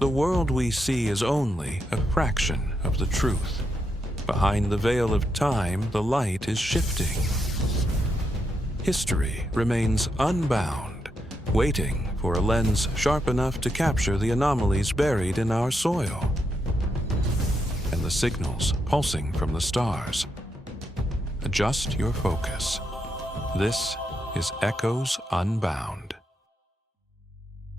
the world we see is only a fraction of the truth. Behind the veil of time, the light is shifting. History remains unbound, waiting for a lens sharp enough to capture the anomalies buried in our soil and the signals pulsing from the stars. Adjust your focus. This is Echoes Unbound.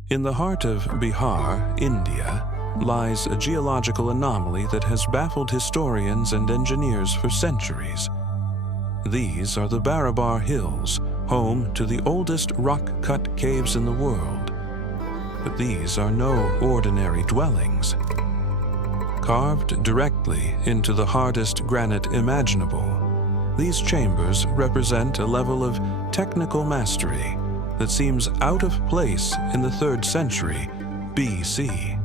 In the heart of Bihar, India, lies a geological anomaly that has baffled historians and engineers for centuries. These are the Barabar Hills, home to the oldest rock-cut caves in the world. But these are no ordinary dwellings. Carved directly into the hardest granite imaginable, these chambers represent a level of technical mastery that seems out of place in the 3rd century BC.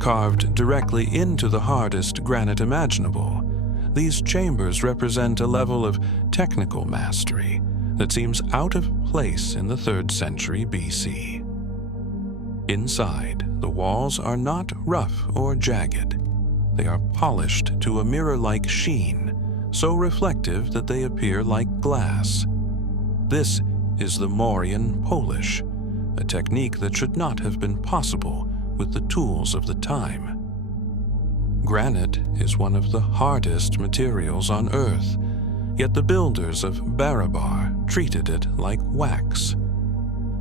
Carved directly into the hardest granite imaginable, these chambers represent a level of technical mastery that seems out of place in the 3rd century BC. Inside, the walls are not rough or jagged. They are polished to a mirror-like sheen, so reflective that they appear like glass. This is the Mauryan Polish, a technique that should not have been possible with the tools of the time. Granite is one of the hardest materials on Earth, yet the builders of Barabar treated it like wax.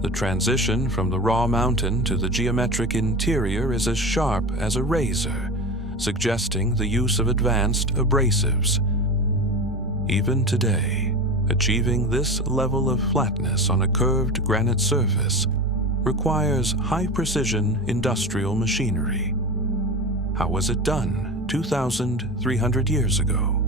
The transition from the raw mountain to the geometric interior is as sharp as a razor, suggesting the use of advanced abrasives. Even today, achieving this level of flatness on a curved granite surface requires high-precision industrial machinery. How was it done 2,300 years ago?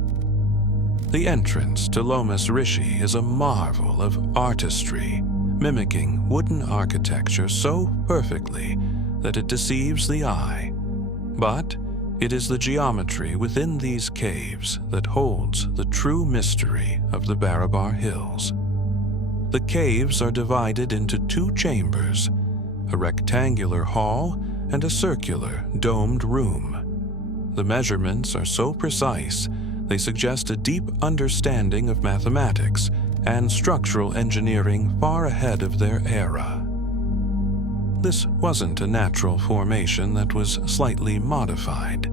The entrance to Lomas Rishi is a marvel of artistry, mimicking wooden architecture so perfectly that it deceives the eye. But it is the geometry within these caves that holds the true mystery of the Barabar Hills. The caves are divided into 2 chambers, a rectangular hall and a circular, domed room. The measurements are so precise, they suggest a deep understanding of mathematics and structural engineering far ahead of their era. This wasn't a natural formation that was slightly modified.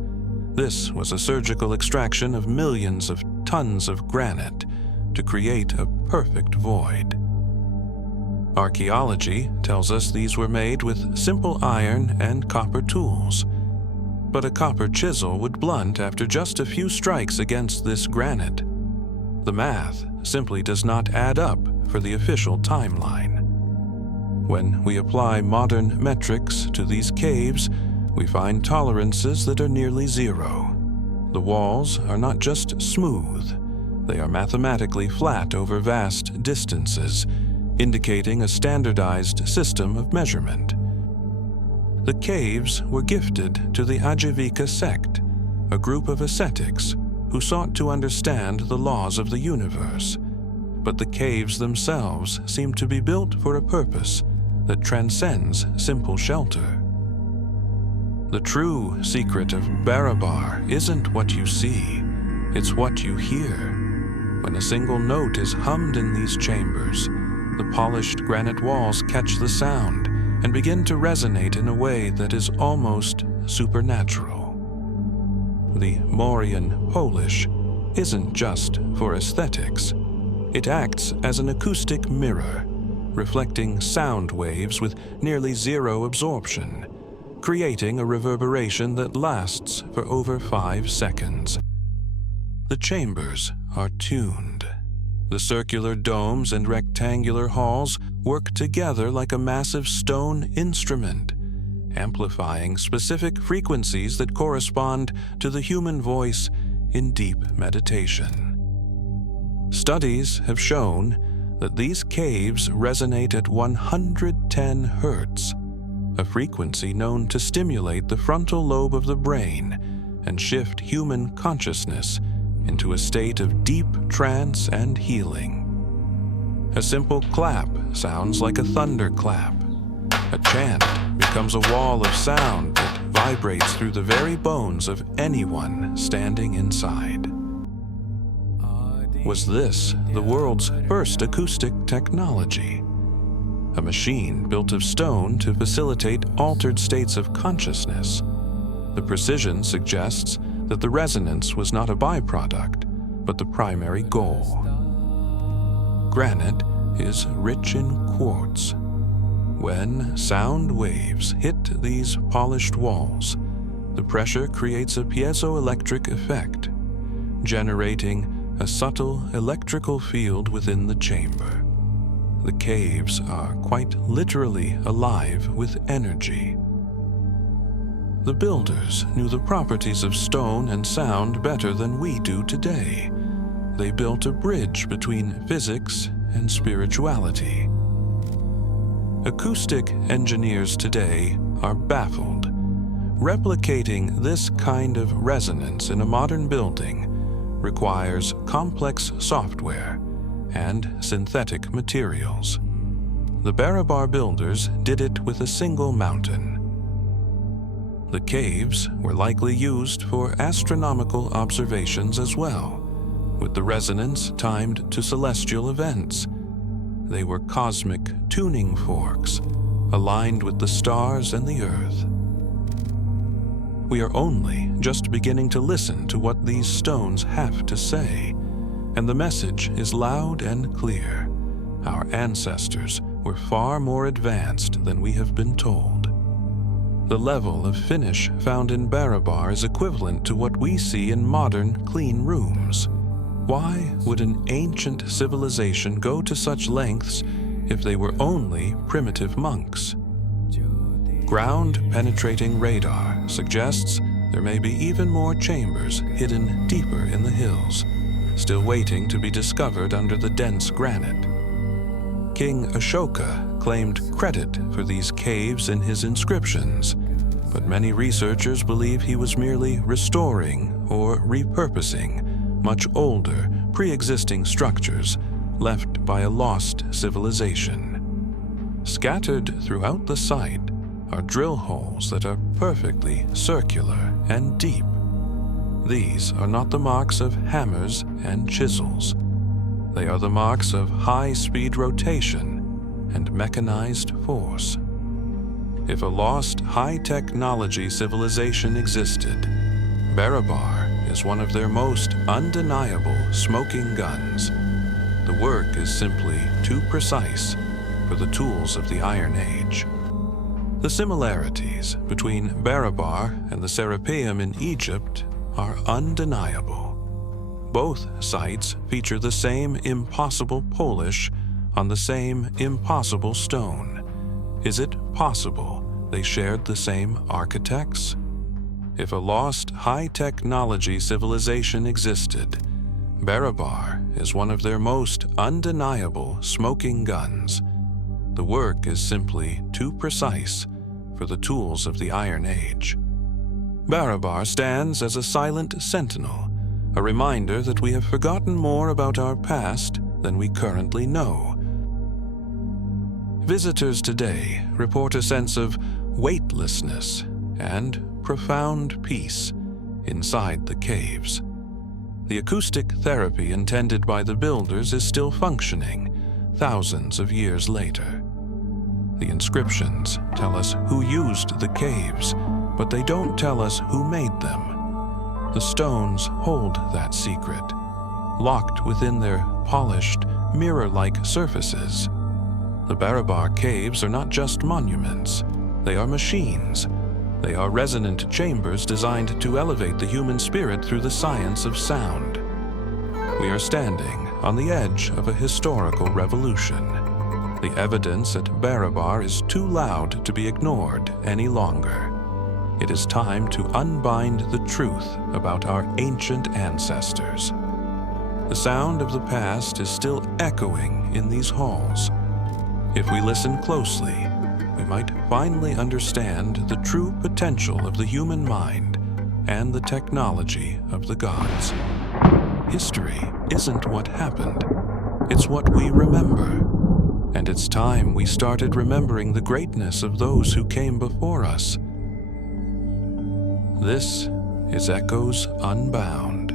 This was a surgical extraction of millions of tons of granite to create a perfect void. Archaeology tells us these were made with simple iron and copper tools, but a copper chisel would blunt after just a few strikes against this granite. The math simply does not add up for the official timeline. When we apply modern metrics to these caves, we find tolerances that are nearly zero. The walls are not just smooth, they are mathematically flat over vast distances, indicating a standardized system of measurement. The caves were gifted to the Ajivika sect, a group of ascetics who sought to understand the laws of the universe. But the caves themselves seem to be built for a purpose that transcends simple shelter. The true secret of Barabar isn't what you see, it's what you hear. When a single note is hummed in these chambers, the polished granite walls catch the sound and begin to resonate in a way that is almost supernatural. The Mauryan Polish isn't just for aesthetics. It acts as an acoustic mirror, reflecting sound waves with nearly zero absorption, creating a reverberation that lasts for over 5 seconds. The chambers are tuned. The circular domes and rectangular halls work together like a massive stone instrument, amplifying specific frequencies that correspond to the human voice in deep meditation. Studies have shown that these caves resonate at 110 hertz, a frequency known to stimulate the frontal lobe of the brain and shift human consciousness into a state of deep trance and healing. A simple clap sounds like a thunderclap. A chant becomes a wall of sound that vibrates through the very bones of anyone standing inside. Was this the world's first acoustic technology? A machine built of stone to facilitate altered states of consciousness. The precision suggests that the resonance was not a byproduct, but the primary goal. Granite is rich in quartz. When sound waves hit these polished walls, the pressure creates a piezoelectric effect, generating a subtle electrical field within the chamber. The caves are quite literally alive with energy. The builders knew the properties of stone and sound better than we do today. They built a bridge between physics and spirituality. Acoustic engineers today are baffled. Replicating this kind of resonance in a modern building requires complex software and synthetic materials. The Barabar builders did it with a single mountain. The caves were likely used for astronomical observations as well, with the resonance timed to celestial events. They were cosmic tuning forks, aligned with the stars and the earth. We are only just beginning to listen to what these stones have to say, and the message is loud and clear. Our ancestors were far more advanced than we have been told. The level of finish found in Barabar is equivalent to what we see in modern clean rooms. Why would an ancient civilization go to such lengths if they were only primitive monks? Ground-penetrating radar suggests there may be even more chambers hidden deeper in the hills, still waiting to be discovered under the dense granite. King Ashoka claimed credit for these caves in his inscriptions, but many researchers believe he was merely restoring or repurposing much older, pre-existing structures left by a lost civilization. Scattered throughout the site are drill holes that are perfectly circular and deep. These are not the marks of hammers and chisels. They are the marks of high-speed rotation and mechanized force. If a lost high-technology civilization existed, Barabar is one of their most undeniable smoking guns. The work is simply too precise for the tools of the Iron Age. The similarities between Barabar and the Serapeum in Egypt are undeniable. Both sites feature the same impossible polish on the same impossible stone. Is it possible they shared the same architects? If a lost high-technology civilization existed, Barabar is one of their most undeniable smoking guns. The work is simply too precise for the tools of the Iron Age. Barabar stands as a silent sentinel, a reminder that we have forgotten more about our past than we currently know. Visitors today report a sense of weightlessness and profound peace inside the caves. The acoustic therapy intended by the builders is still functioning thousands of years later. The inscriptions tell us who used the caves, but they don't tell us who made them. The stones hold that secret, locked within their polished, mirror-like surfaces. The Barabar Caves are not just monuments, they are machines. They are resonant chambers designed to elevate the human spirit through the science of sound. We are standing on the edge of a historical revolution. The evidence at Barabar is too loud to be ignored any longer. It is time to unbind the truth about our ancient ancestors. The sound of the past is still echoing in these halls. If we listen closely, we might finally understand the true potential of the human mind and the technology of the gods. History isn't what happened, it's what we remember. And it's time we started remembering the greatness of those who came before us. This is Echoes Unbound.